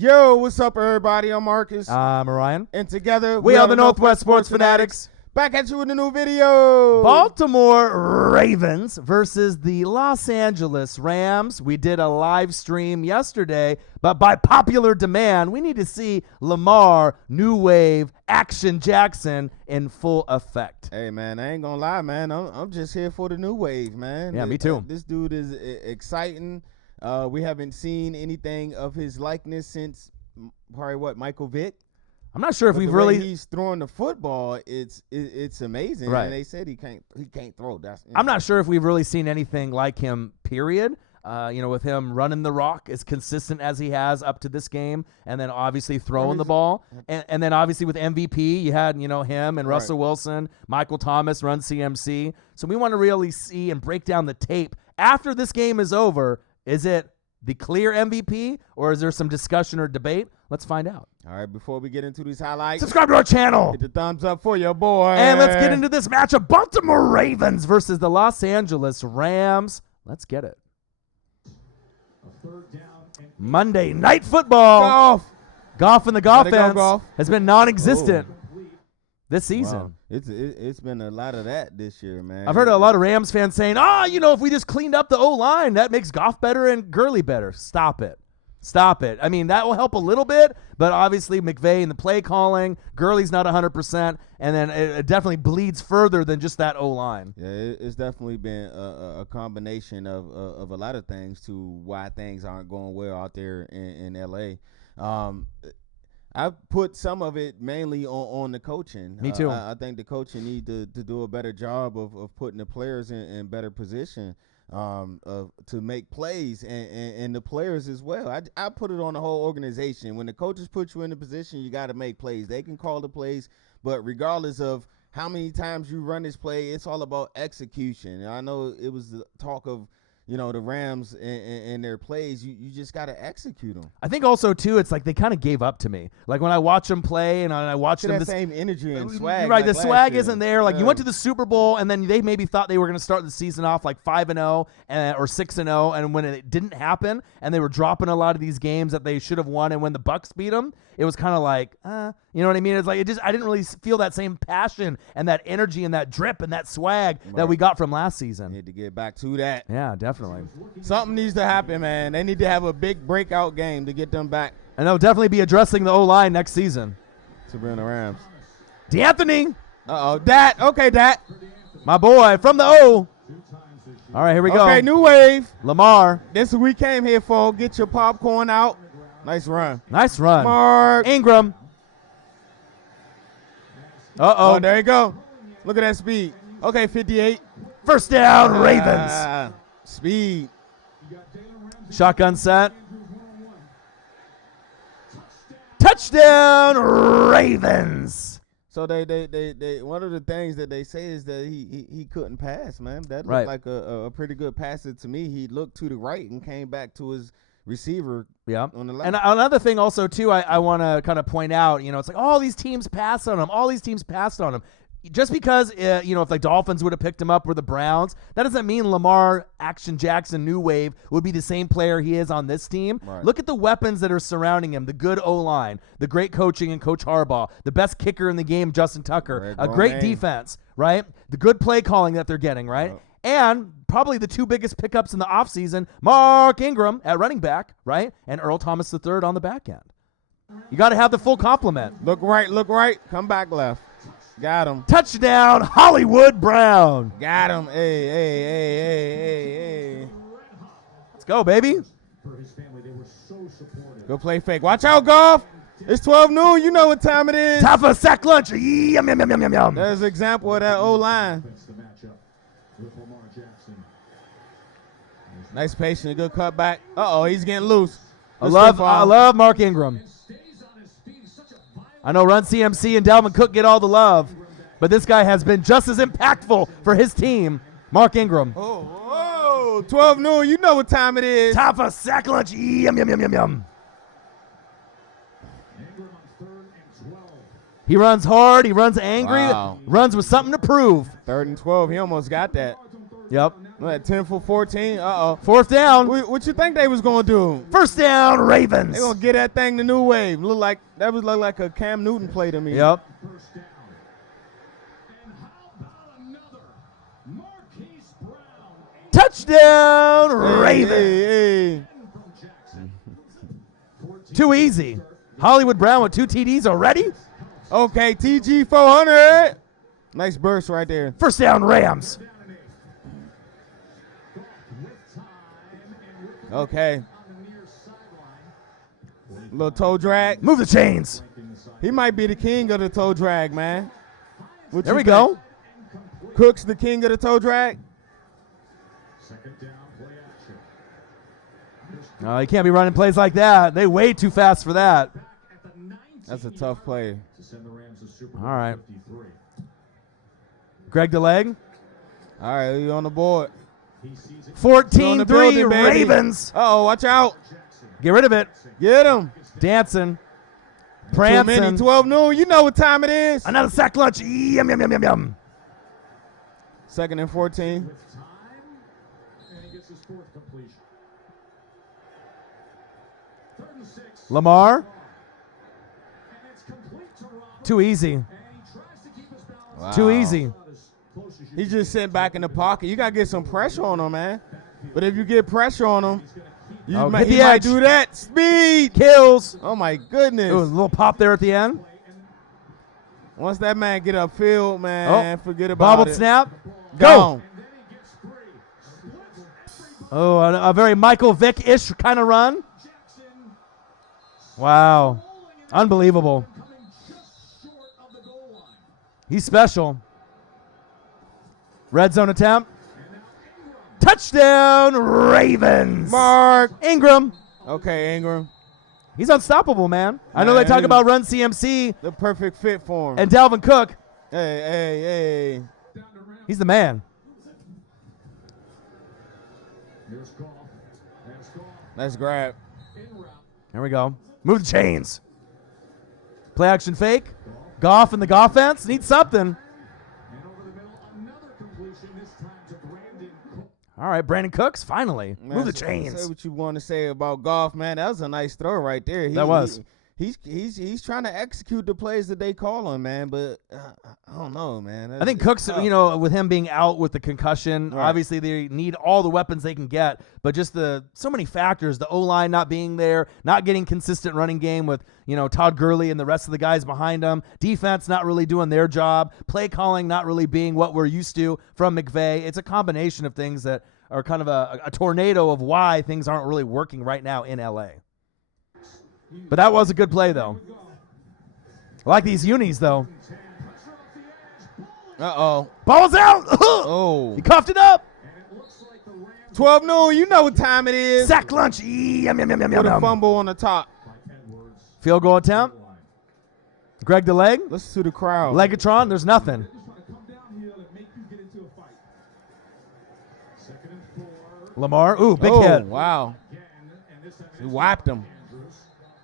Yo, what's up, everybody? I'm Marcus. I'm Orion. And together, we are the Northwest Sports Fanatics. Back at you with a new video. Baltimore Ravens versus the Los Angeles Rams. We did a live stream yesterday, but by popular demand, we need to see Lamar, New Wave, Action Jackson in full effect. Hey, man, I ain't gonna lie, man. I'm just here for the new wave, man. Yeah, me too. This dude is exciting. We haven't seen anything of his likeness since probably Michael Vick. I'm not sure if we've really. He's throwing the football. It's amazing. Right. And they said he can't throw. I'm not sure if we've really seen anything like him. Period. With him running the rock as consistent as he has up to this game, and then obviously throwing the ball, and then obviously with MVP, you had him and Russell Wilson, Michael Thomas run CMC. So we want to really see and break down the tape after this game is over. Is it the clear MVP, or is there some discussion or debate? Let's find out. All right, before we get into these highlights, subscribe to our channel. Hit the thumbs up for your boy. And let's get into this matchup. Baltimore Ravens versus the Los Angeles Rams. Let's get it. Monday Night Football. Goff and the Goffense has been non-existent this season. Wow. It's been a lot of that this year, man. I've heard a lot of Rams fans saying, if we just cleaned up the O-line, that makes Goff better and Gurley better. Stop it. I mean, that will help a little bit, but obviously McVay and the play calling, Gurley's not 100%, and then it definitely bleeds further than just that O-line. Yeah, it's definitely been a combination of a lot of things to why things aren't going well out there in L.A. I put some of it mainly on the coaching. Me too. I think the coaching need to do a better job of putting the players in better position to make plays and the players as well. I put it on the whole organization. When the coaches put you in the position, you got to make plays. They can call the plays, but regardless of how many times you run this play, it's all about execution. I know it was the talk of the Rams and their plays, you just got to execute them. I think also, too, it's like they kind of gave up to me. Like when I watch them play and I watch them. The same energy and swag. Right, the swag isn't there. Like you went to the Super Bowl and then they maybe thought they were going to start the season off like 5-0 or 6-0, and when it didn't happen and they were dropping a lot of these games that they should have won, and when the Bucs beat them, it was kind of like, you know what I mean? It's like I didn't really feel that same passion and that energy and that drip and that swag that we got from last season. Need to get back to that. Yeah, definitely. Something needs to happen, man. They need to have a big breakout game to get them back. And they'll definitely be addressing the O-line next season. To bring the Rams. D'Anthony. Dat. Okay, Dat. My boy from the O. All right, here we go. Okay, new wave. Lamar. This is what we came here for. Get your popcorn out. Nice run. Nice run. Mark Ingram. Oh, there you go. Look at that speed. Okay, 58. First down, Ravens. Speed. Shotgun set. Touchdown, Ravens. So they one of the things that they say is that he couldn't pass, man. That looked like a pretty good passer to me. He looked to the right and came back to his receiver on the left. And another thing also, too, I want to kind of point out, it's like all these teams passed on him. All these teams passed on him. Just because, if the Dolphins would have picked him up or the Browns, that doesn't mean Lamar, Action Jackson, New Wave would be the same player he is on this team. Right. Look at the weapons that are surrounding him, the good O-line, the great coaching and Coach Harbaugh, the best kicker in the game, Justin Tucker, a great defense, right? The good play calling that they're getting, right? Oh. And probably the two biggest pickups in the offseason, Mark Ingram at running back, right? And Earl Thomas III on the back end. You got to have the full complement. Look right. Come back left. Got him. Touchdown, Hollywood Brown. Got him. Hey. Let's go, baby. Go play fake. Watch out, Goff. It's 12 noon. You know what time it is. Time for a sack lunch. Yum, yum, yum, yum, yum. There's an example of that O-line. Nice patient. Good cutback. He's getting loose. I love Mark Ingram. I know Run CMC and Dalvin Cook get all the love, but this guy has been just as impactful for his team, Mark Ingram. 12 noon. You know what time it is. Time for sack lunch. Yum, yum, yum, yum, yum. He runs hard. He runs angry. Wow. Runs with something to prove. 3rd and 12. He almost got that. Yep. What, 10 for 14? Uh-oh. Fourth down. What you think they was going to do? First down, Ravens. They going to get that thing the new wave. That would look like a Cam Newton play to me. Yep. Touchdown, Ravens. Hey. Too easy. Hollywood Brown with 2 TDs already. Okay, TG 400. Nice burst right there. First down, Rams. Okay. Little toe drag. Move the chains. He might be the king of the toe drag, man. There we go. Cook's the king of the toe drag. No, you can't be running plays like that. They way too fast for that. That's a tough play. All right. Greg DeLeg. All right, you on the board. 14-3 Ravens. Uh-oh, watch out. Get rid of it. Get him. Dancing. Too many, Prancing. 12 noon. You know what time it is. Another sack lunch. Yum, yum, yum, yum, yum. 2nd and 14. Lamar. Too easy. Wow. Too easy. He's just sitting back in the pocket. You got to get some pressure on him, man. But if you get pressure on him, he might do that. Speed. Kills. Oh, my goodness. It was a little pop there at the end. Once that man get upfield, man, forget about Bobbled it. snap. Gone. Oh, a very Michael Vick-ish kind of run. Wow. Unbelievable. He's special. Red zone attempt. Touchdown, Ravens. Mark Ingram. Okay, Ingram. He's unstoppable, man. I know they talk about run CMC The perfect fit for him. and Dalvin Cook. Hey. He's the man. Let's grab. Here we go. Move the chains. Play action fake. Goff and the Goffense need something. All right, Brandon Cooks, finally. Man, Move the chains. Say what you want to say about Goff, man. That was a nice throw right there. That was. He's trying to execute the plays that they call him, man. But I don't know, man. I think Cooks, with him being out with the concussion, Right. obviously they need all the weapons they can get. But just so many factors, the O-line not being there, not getting consistent running game with, Todd Gurley and the rest of the guys behind him. Defense not really doing their job. Play calling not really being what we're used to from McVay. It's a combination of things that are kind of a tornado of why things aren't really working right now in L.A. But that was a good play, though. I like these unis, though. Uh-oh. Ball's out. Oh. He coughed it up. 12 noon. You know what time it is. Sack lunch. Yum, yum, yum, yum, With a yum. fumble on the top. Field goal attempt. Greg DeLeg. Listen to the crowd. Legatron. There's nothing. Lamar. Ooh, big hit. Wow. He whapped him.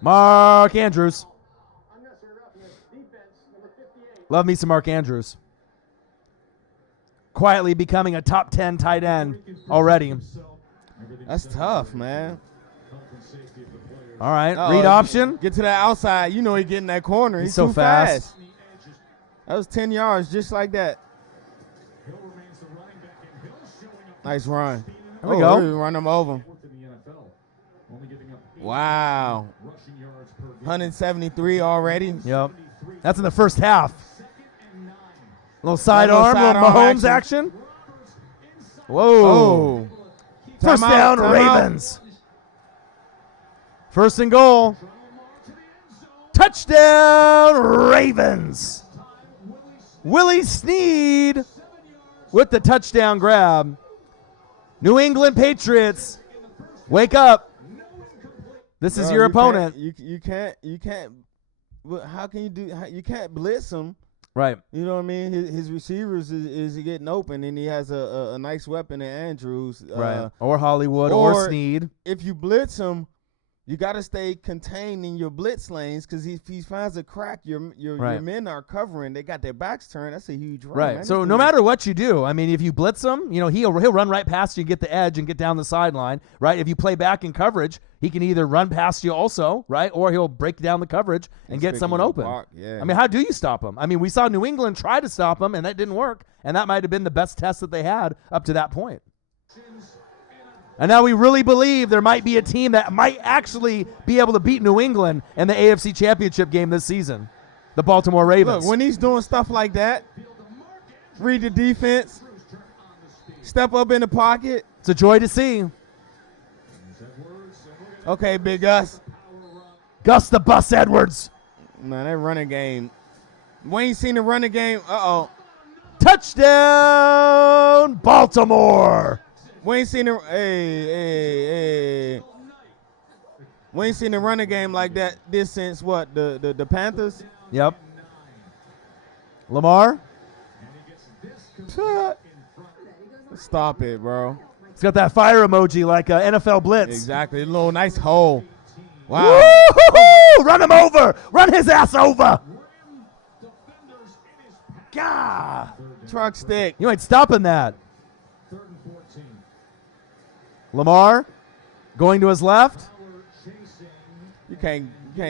Mark Andrews. Love me some Mark Andrews. Quietly becoming a top 10 tight end already. That's tough, man. All right, read option. Get to that outside. You know he get in that corner. He's so too fast. That was 10 yards just like that. Nice run. There we go. Run him over. Wow. 173 already. Yep. That's in the first half. Little sidearm, little sidearm Mahomes action. Whoa. Oh. First down, Ravens. First and goal. Touchdown, Ravens. Willie Snead with the touchdown grab. New England Patriots, wake up. This is your opponent. You can't. How can you do? You can't blitz him. Right. You know what I mean? His receivers is getting open, and he has a nice weapon in Andrews. Right. Or Hollywood or Snead. If you blitz him, You got to stay contained in your blitz lanes because if he finds a crack, your men are covering. They got their backs turned. That's a huge run. Right. Man. So no matter what you do, I mean, if you blitz him, he'll run right past you, get the edge, and get down the sideline. Right. If you play back in coverage, he can either run past you also, right, or he'll break down the coverage and get someone open. Yeah. I mean, how do you stop him? I mean, we saw New England try to stop him, and that didn't work. And that might have been the best test that they had up to that point. And now we really believe there might be a team that might actually be able to beat New England in the AFC Championship game this season, the Baltimore Ravens. Look, when he's doing stuff like that, read the defense, step up in the pocket. It's a joy to see. Okay, Big Gus. Gus the Bus Edwards. Man, that running game. We ain't seen the running game. Uh-oh. Touchdown, Baltimore. We ain't seen the hey. We ain't seen the running game like that this since what? The Panthers? Yep. Lamar? Stop it, bro. It's got that fire emoji like NFL Blitz. Exactly. A little nice hole. Wow. Woo-hoo-hoo! Run him over. Run his ass over. God. Truck stick. You ain't stopping that. Lamar going to his left. You can't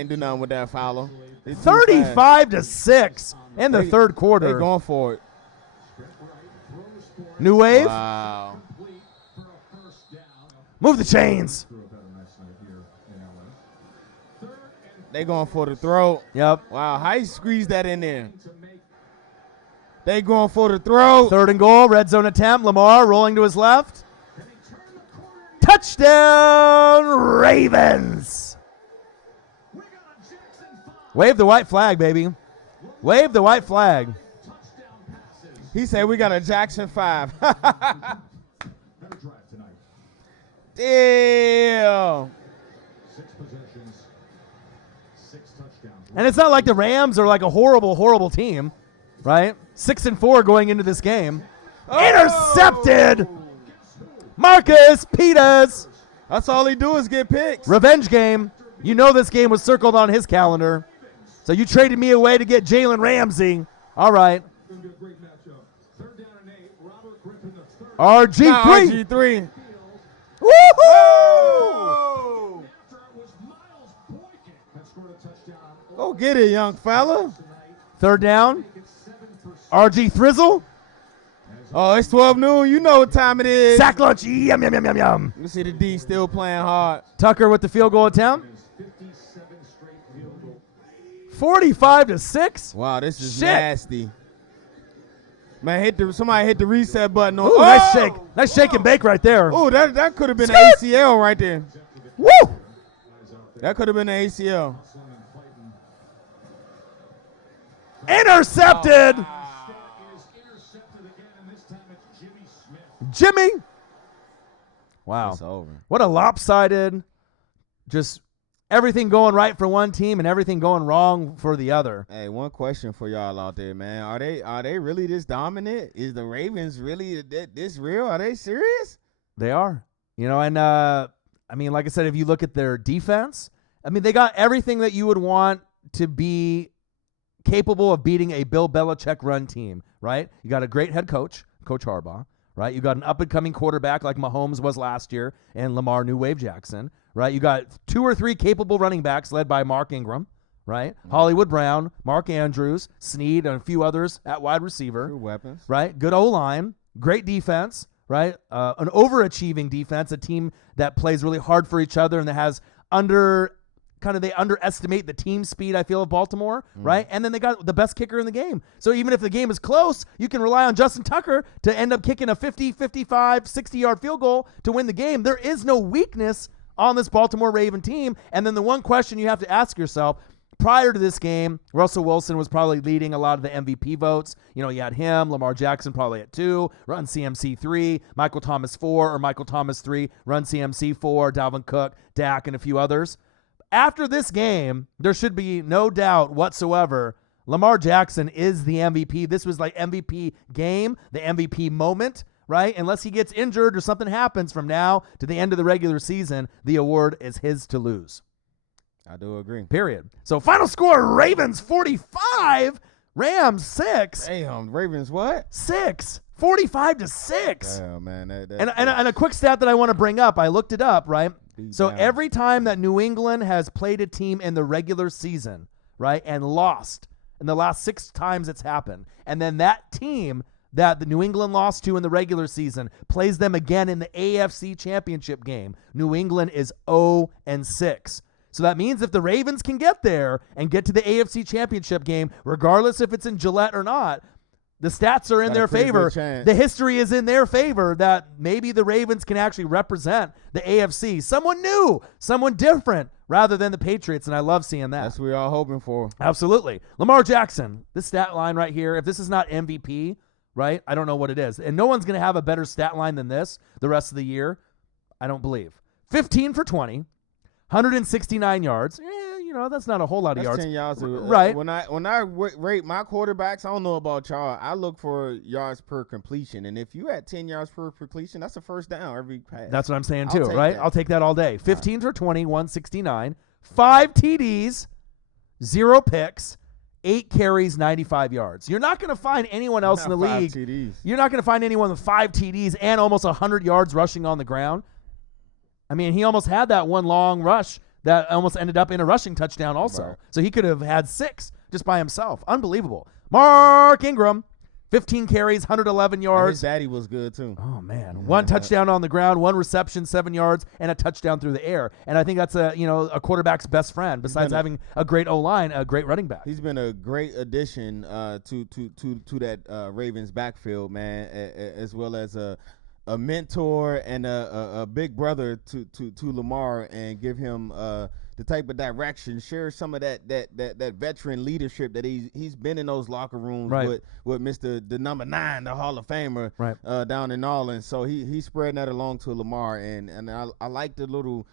do nothing with that, Fowler. 35-6 in the third quarter. They're going for it. New wave. Wow. Move the chains. They going for the throw. Yep. Wow, how you squeeze that in there? They going for the throw. Third and goal, red zone attempt. Lamar rolling to his left. Touchdown, Ravens. Wave the white flag, baby. Wave the white flag. He said we got a Jackson 5. Damn. And it's not like the Rams are like a horrible, horrible team, right? 6-4 going into this game. Intercepted. Marcus Peters. That's all he do is get picks. Revenge game. You know this game was circled on his calendar. So you traded me away to get Jalen Ramsey. All right. RG3. RG3. Woohoo! Go get it, young fella. Third down. RG Thrizzle. Oh, it's 12 noon. You know what time it is. Sack lunch. Yum, yum, yum, yum, yum. You see the D still playing hard. Tucker with the field goal attempt. 45-6. Wow, this is Shit. nasty. Man, somebody hit the reset button. Ooh, nice shake. Nice shake and bake right there. Oh, that could have been an ACL right there. Woo! That could have been an ACL. Intercepted. Oh, Jimmy. Wow. It's over. What a lopsided, just everything going right for one team and everything going wrong for the other. Hey, one question for y'all out there, man. Are they really this dominant? Is the Ravens really this real? Are they serious? They are. And I mean, like I said, if you look at their defense, I mean, they got everything that you would want to be capable of beating a Bill Belichick run team, right? You got a great head coach, Coach Harbaugh, right? You got an up-and-coming quarterback like Mahomes was last year and Lamar New Wave Jackson, right? You got 2 or 3 capable running backs led by Mark Ingram, right? Mm-hmm. Hollywood Brown, Mark Andrews, Snead, and a few others at wide receiver. Good weapons. Right? Good O-line, great defense, right? An overachieving defense, a team that plays really hard for each other and that has they underestimate the team speed, I feel, of Baltimore, right? And then they got the best kicker in the game. So even if the game is close, you can rely on Justin Tucker to end up kicking a 50, 55, 60-yard field goal to win the game. There is no weakness on this Baltimore Raven team. And then the one question you have to ask yourself, prior to this game, Russell Wilson was probably leading a lot of the MVP votes. You had him, Lamar Jackson probably at 2, Run CMC 3, Michael Thomas 4, or Michael Thomas 3, Run CMC 4, Dalvin Cook, Dak, and a few others. After this game, there should be no doubt whatsoever Lamar Jackson is the MVP. This was like MVP game, the MVP moment, right? Unless he gets injured or something happens from now to the end of the regular season, the award is his to lose. I do agree. Period. So final score, Ravens 45, Rams 6. Damn, Ravens what? 6. 45-6. Damn, man. And a quick stat that I want to bring up, I looked it up, right? So down. every time that New England has played a team in the regular season, right, and lost, in the last 6 times it's happened, and then that team that the New England lost to in the regular season plays them again in the AFC Championship game, New England is 0-6. So that means if the Ravens can get there and get to the AFC Championship game, regardless if it's in Gillette or not, the stats are in their favor. The history is in their favor that maybe the Ravens can actually represent the AFC. Someone new, someone different, rather than the Patriots, and I love seeing that. That's what we're all hoping for. Absolutely. Lamar Jackson, this stat line right here, if this is not MVP, right, I don't know what it is. And no one's going to have a better stat line than this the rest of the year, I don't believe. 15 for 20, 169 yards. That's not a whole lot of yards. 10 yards. Right. When I rate my quarterbacks, I don't know about y'all. I look for yards per completion, and if you had 10 yards per completion, that's a first down every pass. That's what I'm saying too, right? That. I'll take that all day. 15 for 20, 169, 5 TDs, 0 picks, 8 carries, 95 yards. You're not going to find anyone else in the league. TDs. You're not going to find anyone with 5 TDs and almost 100 yards rushing on the ground. I mean, he almost had that one long rush that almost ended up in a rushing touchdown also. Right. So he could have had 6 just by himself. Unbelievable. Mark Ingram, 15 carries, 111 yards. And his daddy was good too. Oh, man. 1 touchdown on the ground, 1 reception, 7 yards, and a touchdown through the air. And I think that's a quarterback's best friend, besides having a great O-line, a great running back. He's been a great addition to that Ravens backfield, man, as well as a mentor and a big brother to Lamar, and give him the type of direction, share some of that veteran leadership that he's been in those locker rooms with Mr. the number 9, the Hall of Famer, down in New Orleans. So he's spreading that along to Lamar, and I like the little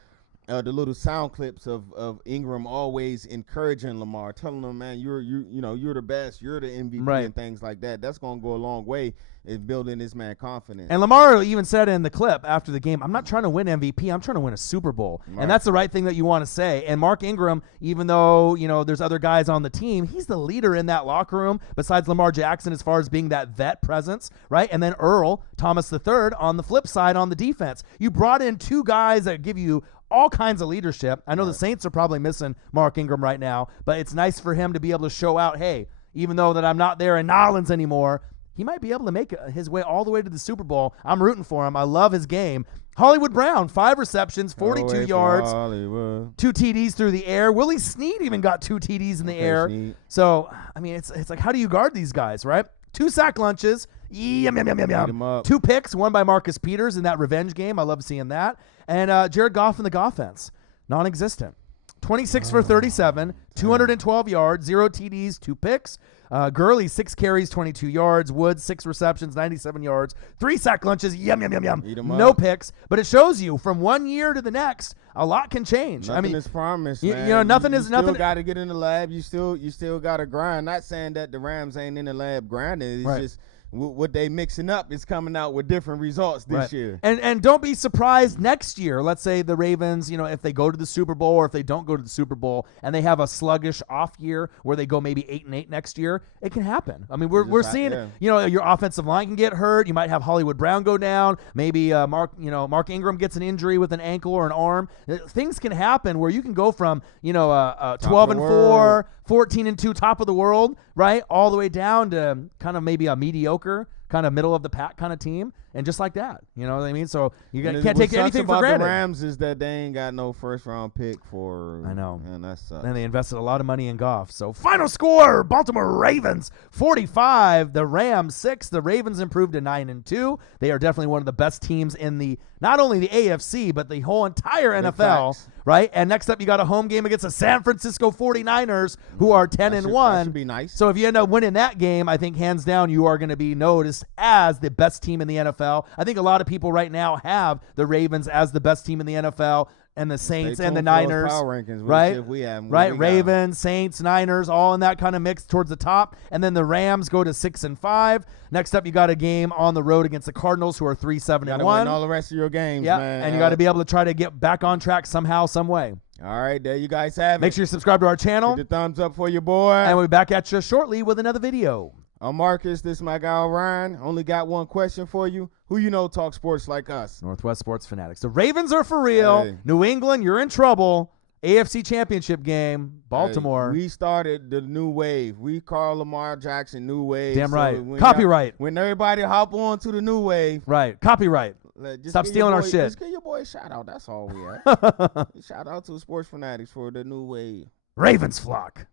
sound clips of Ingram always encouraging Lamar, telling him, man, you're the best, you're the MVP, and things like that. That's gonna go a long way in building this man confidence. And Lamar even said in the clip after the game, I'm not trying to win MVP, I'm trying to win a Super Bowl. Right. And that's the right thing that you want to say. And Mark Ingram, even though there's other guys on the team, he's the leader in that locker room besides Lamar Jackson as far as being that vet presence, right? And then Earl Thomas III on the flip side on the defense. You brought in 2 guys that give you all kinds of leadership. I know the Saints are probably missing Mark Ingram right now, but it's nice for him to be able to show out, hey, even though that I'm not there in New Orleans anymore, he might be able to make his way all the way to the Super Bowl. I'm rooting for him. I love his game. Hollywood Brown, 5 receptions, 42 yards, 2 TDs through the air. Willie Snead even got 2 TDs in the air. Snead. So, I mean, it's like, how do you guard these guys, right? 2 sack lunches. Yum, yum, yum, yum, yum. 2 picks, one by Marcus Peters in that revenge game. I love seeing that. And Jared Goff in the Goffense, non-existent. 26 for 37, 212 yards, 0 TDs, 2 picks. Gurley, 6 carries, 22 yards. Woods, 6 receptions, 97 yards. 3 sack lunches, yum, yum, yum, yum. No picks. But it shows you from one year to the next, a lot can change. Nothing is promised, man. Nothing you is nothing. You still got to get in the lab. You still got to grind. Not saying that the Rams ain't in the lab grinding. It's just what they mixing up is coming out with different results this year. And don't be surprised next year. Let's say the Ravens, if they go to the Super Bowl or if they don't go to the Super Bowl and they have a sluggish off year where they go maybe 8-8 next year, it can happen. I mean, we're seeing, your offensive line can get hurt. You might have Hollywood Brown go down. Maybe Mark Ingram gets an injury with an ankle or an arm. Things can happen where you can go from, 12-4, 14-2, top of the world, right, all the way down to kind of maybe a mediocre, kind of middle of the pack kind of team, and just like that, you know what I mean? So you can't take anything for granted. The Rams is that they ain't got no first round pick for. I know, and that sucks. And they invested a lot of money in Goff. So final score: Baltimore Ravens 45, the Rams 6. The Ravens improved to 9-2. They are definitely one of the best teams in not only the AFC but the whole entire NFL. Right? And next up, you got a home game against the San Francisco 49ers, who are 10-1. That should be nice. So if you end up winning that game, I think hands down you are going to be noticed as the best team in the NFL. I think a lot of people right now have the Ravens as the best team in the NFL. and the Saints Stay and the tuned for those Niners. power rankings. We'll Right? see if we have 'em. Right, We got 'em. Ravens, Saints, Niners, all in that kind of mix towards the top, and then the Rams go to 6-5. Next up, you got a game on the road against the Cardinals, who are 3-7-1. Gotta win all the rest of your games, Yeah, man. and you got to be able to try to get back on track somehow, some way. All right, there you guys have it. Make sure you subscribe to our channel, Hit the thumbs up for your boy. and we'll be back at you shortly with another video. I'm Marcus. This is my guy Ryan. Only got one question for you. Who you know talk sports like us? Northwest Sports Fanatics. The Ravens are for real. Hey. New England, you're in trouble. AFC Championship game, Baltimore. Hey, we started the new wave. We call Lamar Jackson new wave. Damn right. when Copyright. When everybody hop on to the new wave. Right. Copyright. Just Stop give stealing your our boy- shit. Just give your boy a shout out. That's all we at. Shout out to Sports Fanatics for the new wave. Ravens flock.